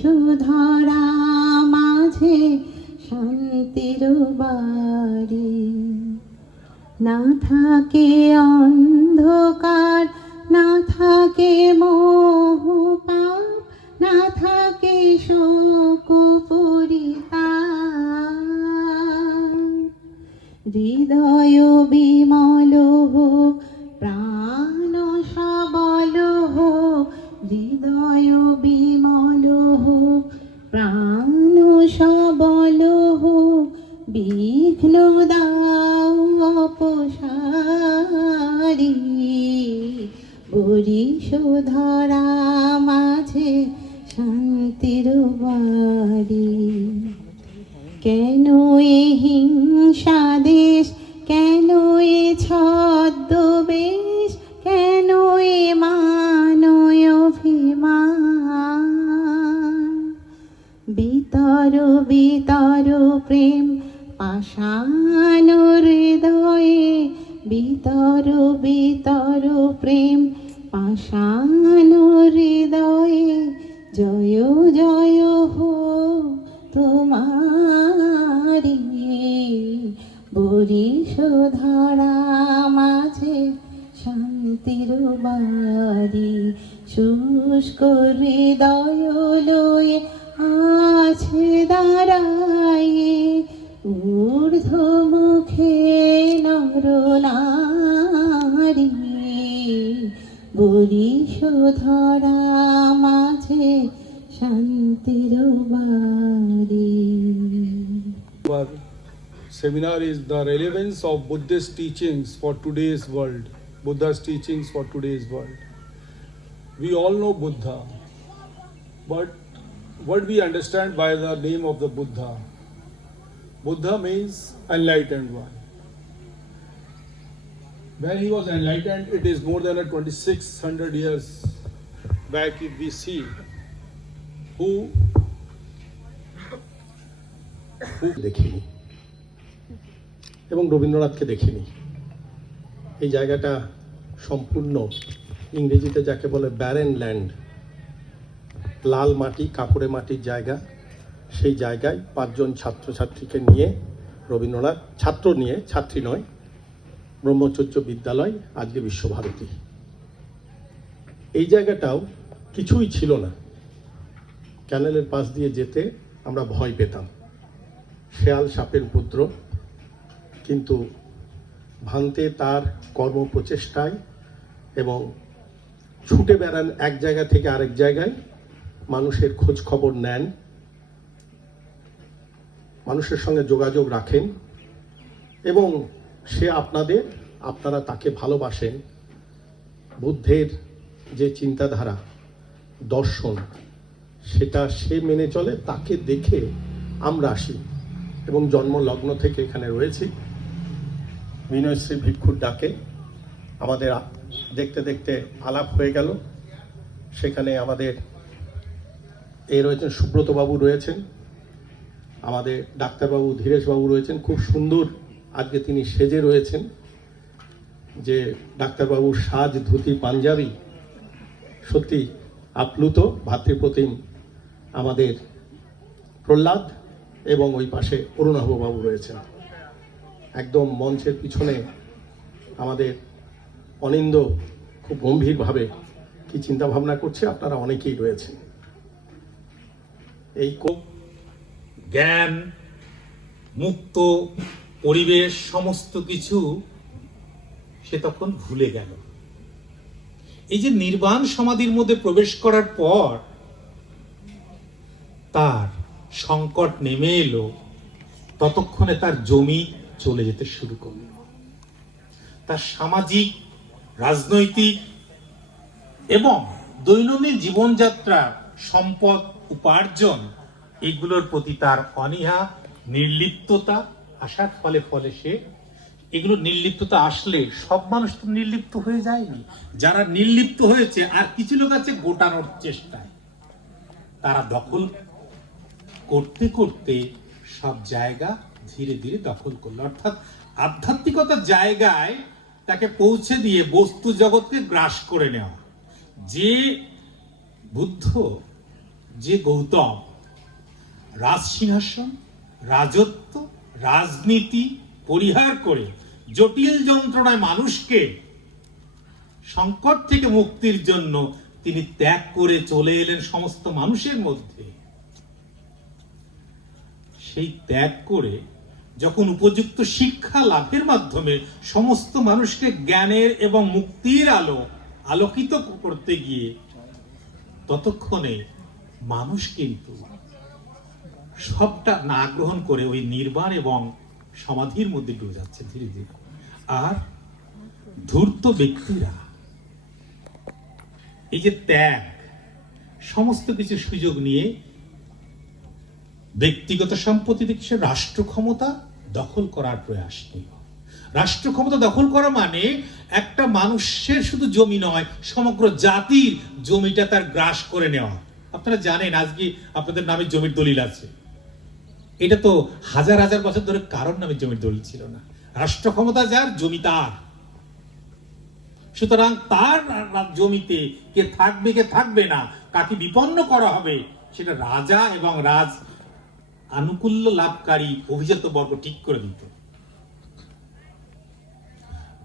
সুধরা মাঝে শান্তির বাড়ি, না থাকে অন্ধকার, না থাকে মোহ পাপ, না থাকে শোক পরিতাপ। হৃদয় বিমল হোক, প্রাণ সবল হোক, হৃদয় বিমল হোক, প্রাণ সবল হোক, বিঘ্ন দাও অপসারি, বরিশোধরা মাঝে শান্তির বাড়ি। কেন এ হিংসা দেশ, কেন এ ছদ্মবেশ, কেন এ মানয় অভিমান। বিতর বিতর প্রেম পাষাণ হৃদয়ে, বিতর বিতর প্রেম পাষাণ হৃদয়ে, জয় জয় হো তোমারি, বরিশোধরা মাঝে শান্তির বাড়ি। শুষ্ক হৃদয় লয়ে আছে দাঁড়ায়ে, ঊর্ধ্ব মুখে নর নারী, বরিশোধরা মাঝে শান্তির বাড়ি। Our seminar is the relevance of Buddhist teachings for today's world. Buddha's teachings for today's world. We all know Buddha, but what we understand by the name of the Buddha? Buddha means enlightened one. When he was enlightened, it is more than 2600 years back. If we see who দেখিনি এবং রবীন্দ্রনাথকে দেখিনি। এই জায়গাটা সম্পূর্ণ ইংরেজিতে যাকে বলে ব্যারেন ল্যান্ড, লাল মাটি, কাপড়ে মাটির জায়গা। সেই জায়গায় 5 জন ছাত্রছাত্রীকে নিয়ে রবীন্দ্রনাথ, ছাত্র নিয়ে, ছাত্রী নয়, ব্রহ্মচর্য বিদ্যালয়, আজকে বিশ্বভারতী। এই জায়গাটাও কিছুই ছিল না। ক্যানেলের পাশ দিয়ে যেতে আমরা ভয় পেতাম, শেয়াল সাপের উপদ্রব। কিন্তু ভান্তে তার কর্মপ্রচেষ্টায় এবং ছুটে বেড়ান এক জায়গা থেকে আরেক জায়গায়, মানুষের খোঁজ খবর নেন, মানুষের সঙ্গে যোগাযোগ রাখেন এবং সে আপনারা তাকে ভালোবাসেন। বুদ্ধের যে চিন্তাধারা, দর্শন, সেটা সে মেনে চলে, তাকে দেখে আমরা আসি এবং জন্মলগ্ন থেকে এখানে রয়েছি। বিনয়শ্রী ভিক্ষুর ডাকে আমাদের দেখতে দেখতে আলাপ হয়ে গেল। সেখানে আমাদের রয়েছেন সুব্রতবাবু, রয়েছেন আমাদের ডাক্তারবাবু, ধীরেশবাবু রয়েছেন। খুব সুন্দর আজকে তিনি সেজে রয়েছেন, যে ডাক্তারবাবুর সাজ, ধুতি, পাঞ্জাবি সত্যি আপ্লুত। ভাতৃপ্রতিম আমাদের প্রহ্লাদ এবং ওই পাশে অরুণাভবাবু রয়েছেন। একদম মঞ্চের পিছনে আমাদের অনিন্দ খুব গম্ভীরভাবে কি চিন্তা ভাবনা করছে, আপনারা অনেকেই রয়েছেন। এই জ্ঞান মুক্ত পরিবেশ সমস্ত কিছু সে তখন ভুলে গেল। এই যে নির্বাণ সমাধির মধ্যে প্রবেশ করার পর তার সংকট নেমে এলো, ততক্ষণে তার জমি চলে যেতে শুরু করল। তার সামাজিক, রাজনৈতিক এবং দৈনন্দিন জীবনযাত্রা, সম্পদ উপার্জন, এগুলোর প্রতি তার অনীহা, নির্লিপ্ততা আসার ফলে সে এগুলো, নির্লিপ্ততা আসলে সব মানুষ তো নির্লিপ্ত হয়ে যায়নি। যারা নির্লিপ্ত হয়েছে, আর কিছু লোক আছে গোটানোর চেষ্টায়, তারা দখল করতে করতে সব জায়গা ধীরে ধীরে দখল করলো। অর্থাৎ আধ্যাত্মিকতার জায়গায় তাকে পৌঁছে দিয়ে বস্তু জগৎকে গ্রাস করে নেওয়া। যে বুদ্ধ যে গৌতম রাজসিংহাসন, রাজত্ব, রাজনীতি পরিহার করে জটিল যন্ত্রণায় মানুষকে সংকট থেকে মুক্তির জন্য তিনি ত্যাগ করে চলে এলেন সমস্ত মানুষের মধ্যে। সেই ত্যাগ করে যখন উপযুক্ত শিক্ষা লাভের মাধ্যমে সমস্ত মানুষকে জ্ঞানের এবং মুক্তির আলোকিত করতে গিয়ে ততক্ষণে মানুষ কিন্তু সবটা না গ্রহণ করে ওই নির্বাণ এবং সমাধির মধ্যে ডুবে যাচ্ছে ধীরে ধীরে। আর ধূর্ত ব্যক্তিরা এই যে ত্যাগ, সমস্ত কিছু সুযোগ নিয়ে ব্যক্তিগত সম্পত্তি থেকে সে রাষ্ট্র ক্ষমতা দখল করার প্রয়াস নিল। রাষ্ট্র ক্ষমতা দখল করা মানে একটা মানুষের শুধু জমি নয়, সমগ্র জাতির জমিটা তার গ্রাস করে নেওয়া। আপনারা জানেন আজকে আপনাদের নামে জমির দলিল আছে, এটা তো হাজার হাজার বছর ধরে কারোর নামে জমির দলিল ছিল না। রাষ্ট্র ক্ষমতা যার, জমি তার। সুতরাং তার জমিতে কে থাকবে কে থাকবে না, কাকে বিপন্ন করা হবে, সেটা রাজা এবং রাজ আনুকূল্য লাভকারী অভিজাত বর্গ ঠিক করে দিত।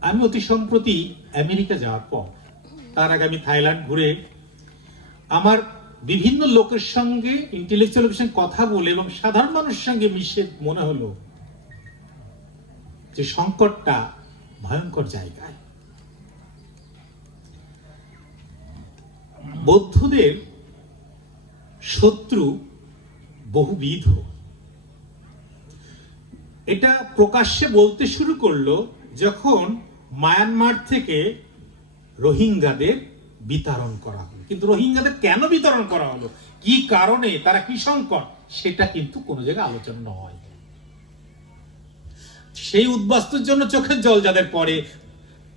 আমি অতি সম্প্রতি আমেরিকা যাওয়ার পর, তার আগে আমি থাইল্যান্ড ঘুরে আমার বিভিন্ন লোকের সঙ্গে ইন্টেলেকচুয়ালের সঙ্গে কথা বলে এবং সাধারণ মানুষের সঙ্গে মিশে মনে হলো যে সংকটটা ভয়ঙ্কর জায়গায়। বৌদ্ধদের শত্রু বহুবিধ। এটা প্রকাশ্যে বলতে শুরু করলো যখন মায়ানমার থেকে রোহিঙ্গাদের বিতরণ করা হলো। কিন্তু রোহিঙ্গাদের কেন বিতরণ করা হলো, কি কারণে, তারা কি সংকট, সেটা কিন্তু কোনো জায়গায় আলোচনা নয়। সেই উদ্বাস্তুর জন্য চোখের জল যাদের পড়ে,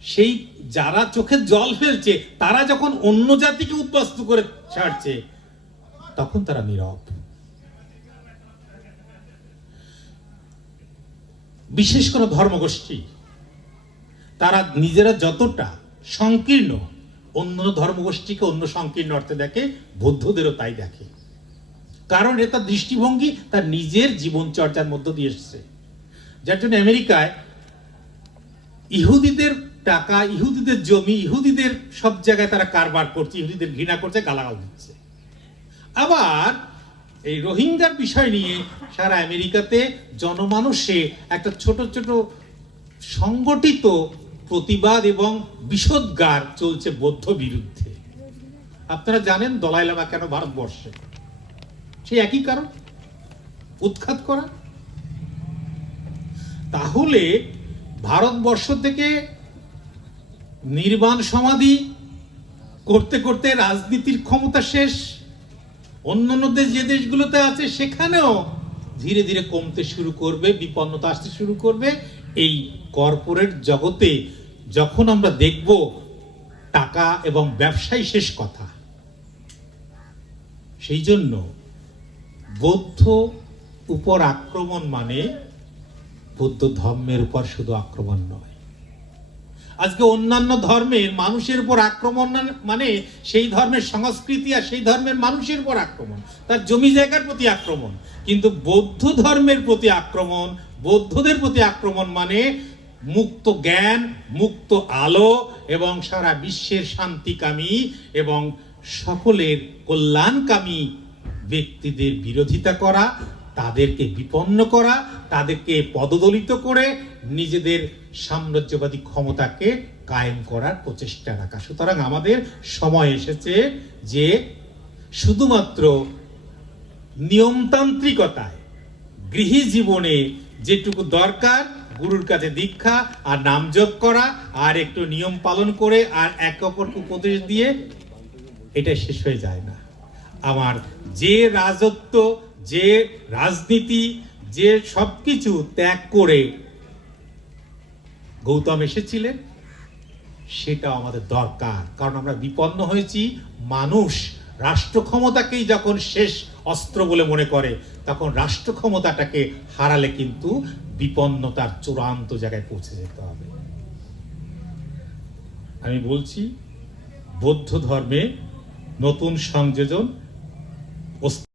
সেই যারা চোখের জল ফেলছে, তারা যখন অন্য জাতিকে উদ্বাস্তু করে ছাড়ছে, তখন তারা নীরব। বিশেষ কোনো ধর্মগোষ্ঠী তারা নিজেরা যতটা সংকীর্ণ, অন্য ধর্মগোষ্ঠীকে অন্য সংকীর্ণ অর্থে দেখে, বৌদ্ধদেরও তাই দেখে। কারণ এটা দৃষ্টিভঙ্গি তার নিজের জীবনচর্যার মধ্য দিয়ে এসছে। যার জন্য আমেরিকায় ইহুদিদের টাকা, ইহুদিদের জমি, ইহুদিদের সব জায়গায় তারা কারবার করছে, ইহুদিদের ঘৃণা করছে, গালাগাল দিচ্ছে। আবার এই রোহিঙ্গার বিষয় নিয়ে সারা আমেরিকাতে জনমানুষে একটা ছোট ছোট সংগঠিত প্রতিবাদ এবং বিষোদ্গার চলছে বৌদ্ধ বিরুদ্ধে। আপনারা জানেন দলাই লামা কেন ভারতবর্ষে, সেই একই কারণ, উৎখাত করা। তাহলে ভারতবর্ষ থেকে নির্বাণ সমাধি করতে করতে রাজনীতির ক্ষমতা শেষ, অন্যান্য দেশ যে দেশগুলোতে আছে সেখানেও ধীরে ধীরে কমতে শুরু করবে, বিপন্নতা আসতে শুরু করবে। এই কর্পোরেট জগতে যখন আমরা দেখব টাকা এবং ব্যবসায় শেষ কথা, সেই জন্য বৌদ্ধ উপর আক্রমণ মানে বৌদ্ধ ধর্মের উপর শুধু আক্রমণ নয়। আজকে অন্যান্য ধর্মের মানুষের উপর আক্রমণ মানে সেই ধর্মের সংস্কৃতি আর সেই ধর্মের মানুষের উপর আক্রমণ, তার জমি জায়গার প্রতি আক্রমণ। কিন্তু বৌদ্ধ ধর্মের প্রতি আক্রমণ, বৌদ্ধদের প্রতি আক্রমণ মানে মুক্ত জ্ঞান, মুক্ত আলো এবং সারা বিশ্বের শান্তিকামী এবং সকলের কল্যাণকামী ব্যক্তিদের বিরোধিতা করা, তাদেরকে বিপন্ন করা, তাদেরকে পদদলিত করে নিজেদের সাম্রাজ্যবাদী ক্ষমতাকে কায়েম করার প্রচেষ্টা রাখা। সুতরাং আমাদের সময় এসেছে যে শুধুমাত্র নিয়মতান্ত্রিকতায়, গৃহী জীবনে যেটুকু দরকার, গুরুর কাছে দীক্ষা আর নাম জপ করা আর একটু নিয়ম পালন করে আর একে অপরকে উপদেশ দিয়ে, এটা শেষ হয়ে যায় না। আমার যে রাজত্ব, যে রাজনীতি, যে সবকিছু ত্যাগ করে গৌতম এসেছিলেন, সেটা আমাদের দরকার। কারণ আমরা বিপন্ন হয়েছি। মানুষ রাষ্ট্র ক্ষমতাকেই যখন শেষ অস্ত্র বলে মনে করে, তখন রাষ্ট্র ক্ষমতাটাকে হারালে কিন্তু বিপন্নতার চূড়ান্ত জায়গায় পৌঁছে যেতে হবে। আমি বলছি বৌদ্ধ ধর্মে নতুন সংযোজন অস্তিত্ব